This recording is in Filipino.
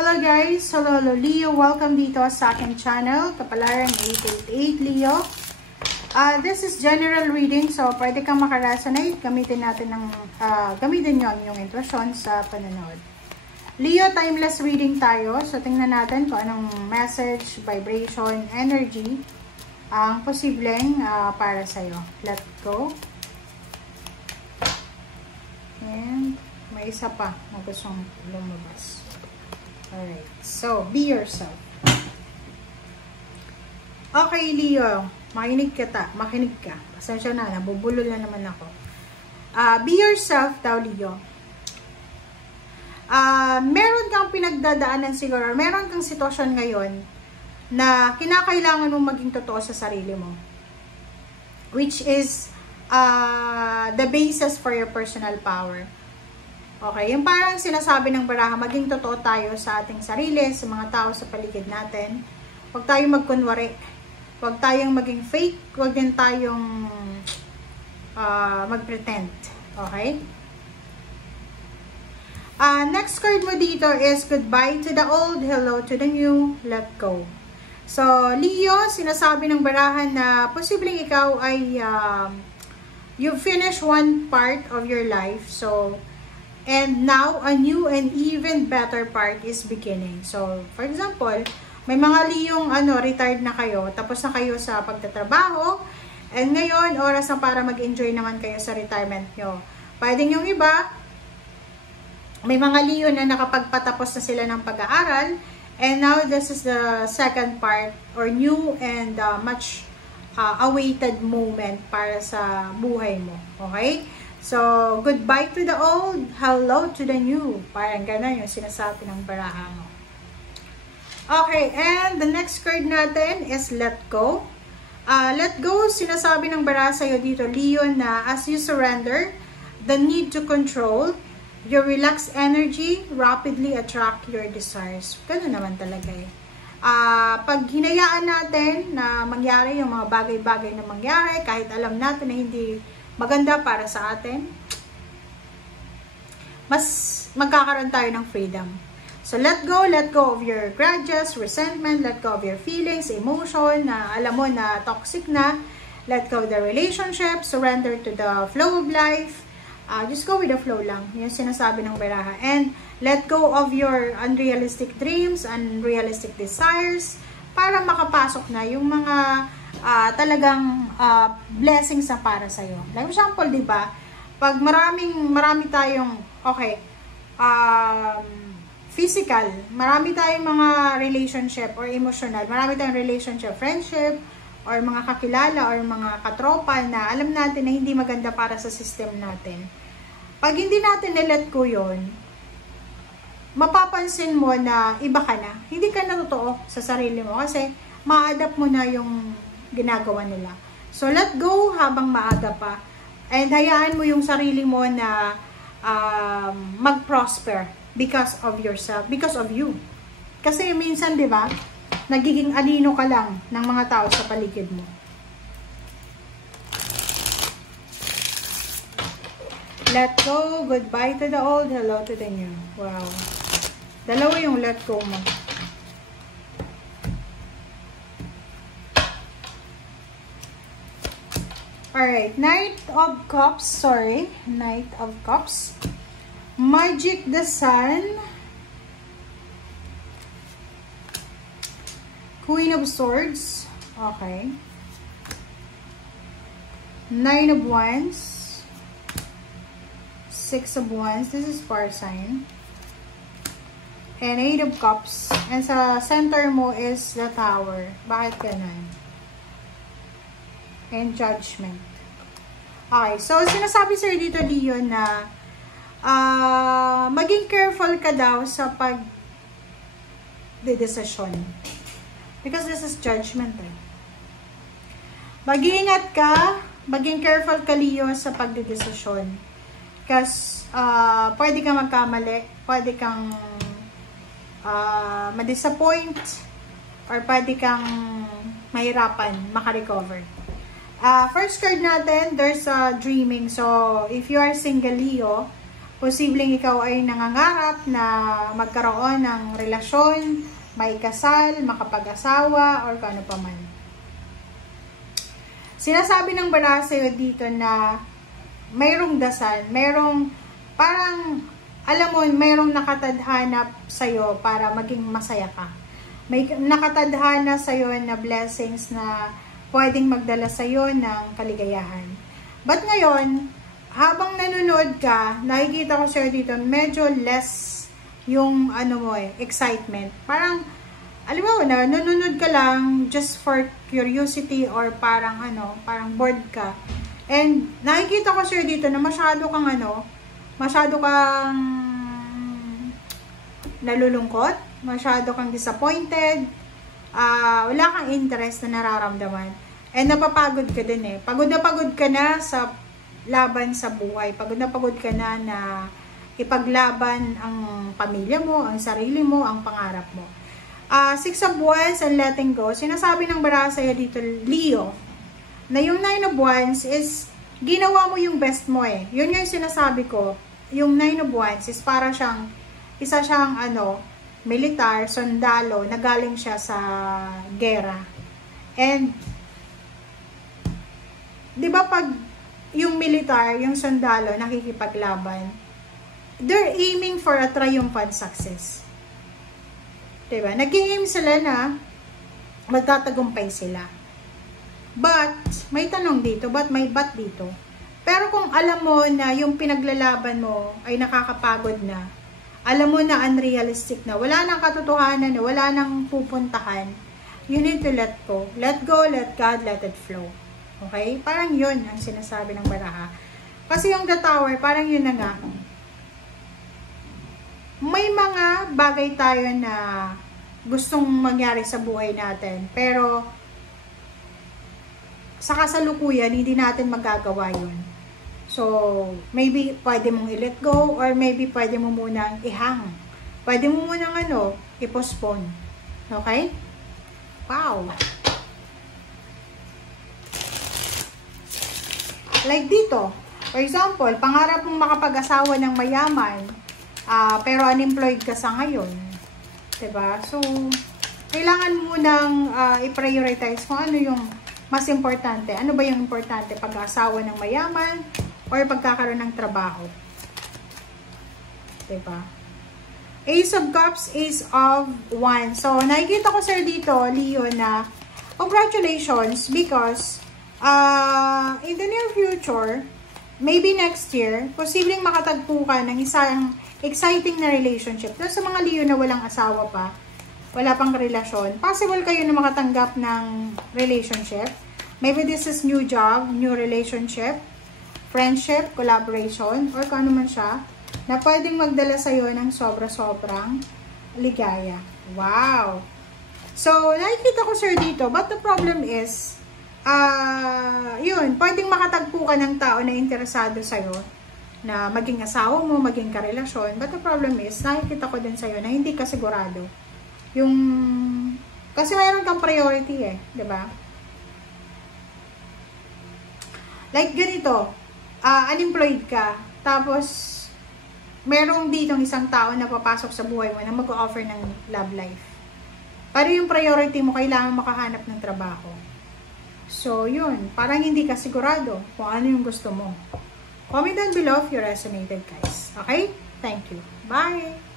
Hello guys! Hello Leo! Welcome dito sa aking channel, Kapalaran 888 Leo. This is general reading, so pwede kang makaresonate. Gamitin nyo ang inyong intuition sa panonood. Leo, timeless reading tayo. So tingnan natin kung anong message, vibration, energy ang posibleng para sa'yo. Let go. And may isa pa na gustong lumabas. Alright, so be yourself. Okay, Leo, makinig ka. Pasensya na, nabubulol na naman ako. Be yourself daw, Leo. Meron kang pinagdadaanan siguro, meron kang sitwasyon ngayon na kinakailangan mong maging totoo sa sarili mo. Which is the basis for your personal power. Okay, yung parang sinasabi ng baraha, maging totoo tayo sa ating sarili, sa mga tao sa paligid natin. Huwag tayong magkunwari. Huwag tayong maging fake. Huwag din tayong mag-pretend. Okay? Next card mo dito is goodbye to the old, hello to the new, let go. So, Leo, sinasabi ng barahan na posibleng ikaw ay you finish one part of your life. So, and now, a new and even better part is beginning. So, for example, may mga Leong retired na kayo, tapos na kayo sa pagtatrabaho, and ngayon, oras na para mag-enjoy naman kayo sa retirement nyo. Pwede yung iba, may mga Leo na nakapagpatapos na sila ng pag-aaral, and now this is the second part, or new and much awaited moment para sa buhay mo. Okay? So, goodbye to the old, hello to the new. Parang gano'n yung sinasabi ng baraha mo. Okay, and the next card natin is let go. Let go, sinasabi ng baraha sa'yo dito, Leo, na as you surrender, the need to control, your relaxed energy rapidly attract your desires. Gano'n naman talaga eh. Pag hinayaan natin na mangyari yung mga bagay-bagay na mangyari, kahit alam natin na hindi maganda para sa atin, mas magkakaroon tayo ng freedom. So, let go of your grudges, resentment, let go of your feelings, emotion, na alam mo na toxic na, let go of the relationship, surrender to the flow of life, just go with the flow lang, yung sinasabi ng baraha, and let go of your unrealistic dreams, unrealistic desires, para makapasok na yung mga talagang blessings na para sa'yo. Like example, di ba? Pag marami tayong, okay, physical, marami tayong mga relationship or emotional, marami tayong relationship, friendship, or mga kakilala, or mga katropa na alam natin na hindi maganda para sa system natin. Pag hindi natin na-let go yun, mapapansin mo na iba ka na. Hindi ka na totoo sa sarili mo kasi ma-adapt mo na yung ginagawa nila. So, let go habang maaga pa. And hayaan mo yung sarili mo na mag-prosper because of yourself, because of you. Kasi minsan, di ba, nagiging alino ka lang ng mga tao sa paligid mo. Let go, goodbye to the old, hello to the new. Wow. Dalawa yung let go mo. Alright, Knight of Cups, Knight of Cups, Magic the Sun, Queen of Swords, okay, Nine of Wands, Six of Wands, this is fire sign, and Eight of Cups, and sa center mo is the Tower. Bakit ganun? And Judgment. Okay, so sinasabi sa'yo dito, Leo, na maging careful ka daw sa pag-desisyon. Because this is judgment eh. Mag-iingat ka, maging careful ka, Leo, sa pag-desisyon. Kasi pwede kang magkamali, pwede kang ma-disappoint, or pwede kang mahirapan makarecover. First card natin, there's a dreaming. So, if you are single, Leo, Posibleng ikaw ay nangangarap na magkaroon ng relasyon, may kasal, makapag-asawa, or kano pa man. Sinasabi ng baraha sa'yo dito na mayroong dasal, mayroong parang, alam mo, mayroong nakatadhana sa'yo para maging masaya ka. May nakatadhana sa'yo na blessings na pwedeng magdala sa'yo ng kaligayahan. But ngayon, habang nanonood ka, nakikita ko sa'yo dito, medyo less yung excitement. Parang, alam mo na, nanonood ka lang just for curiosity or parang parang bored ka. And nakikita ko sa'yo dito na masyado kang nalulungkot, masyado kang disappointed, wala kang interest na nararamdaman. And napapagod ka din eh. Pagod ka na sa laban sa buhay. Pagod ka na ipaglaban ang pamilya mo, ang sarili mo, ang pangarap mo. Six of Wands and letting go. Sinasabi ng baraha sa'yo dito, Leo, na yung Nine of Wands is, ginawa mo yung best mo eh. Yun yung sinasabi ko. Yung Nine of Wands is para siyang, isa siyang militar, sundalo, na galing siya sa gera. And, di ba pag yung militar, yung sundalo, nakikipaglaban, they're aiming for a triumphant success. Diba? Nag-aim sila na magtatagumpay sila. But, may tanong dito, may but dito. Pero kung alam mo na yung pinaglalaban mo ay nakakapagod na, alam mo na unrealistic na, wala nang katotohanan na, wala nang pupuntahan, you need to let go. Let go, let God, let it flow. Okay? Parang yun ang sinasabi ng baraha. Kasi yung The Tower, parang yun na nga. May mga bagay tayo na gustong mangyari sa buhay natin. Pero, sa kasalukuyan, hindi natin magagawa yun. So, maybe pwede mong i-let go or maybe pwede mo munang ihang. Pwede mo munang i-postpone. Okay? Wow! Like dito, for example, pangarap mong makapag-asawa ng mayaman, pero unemployed ka sa ngayon. Diba? So, kailangan mo nang i-prioritize kung ano yung mas importante. Ano ba yung importante? Pag-asawa ng mayaman or pagkakaroon ng trabaho? Diba? Ace of Cups, Ace of Wands. So, nakikita ko sir dito, Leo, na congratulations because in the near future, maybe next year, posibleng makatagpo ka ng isang exciting na relationship. Doon sa mga Leo na walang asawa pa, wala pang relasyon, possible kayo na makatanggap ng relationship. Maybe this is new job, new relationship, friendship, collaboration, or kung ano man siya, na pwedeng magdala sa'yo ng sobra-sobrang ligaya. Wow! So, nakikita ko sir dito, but the problem is, yun, pwedeng makatagpo ka ng tao na interesado sa'yo, na maging asawa mo, maging karelasyon, but the problem is, nakikita ko din sa'yo na hindi ka sigurado. Yung, kasi mayroon kang priority eh, diba? Like ganito, unemployed ka, tapos, merong ditong isang tao na papasok sa buhay mo na mag-offer ng love life. Pero yung priority mo, kailangan makahanap ng trabaho. So, yun. Parang hindi ka sigurado kung ano yung gusto mo. Comment down below if you resonated, guys. Okay? Thank you. Bye!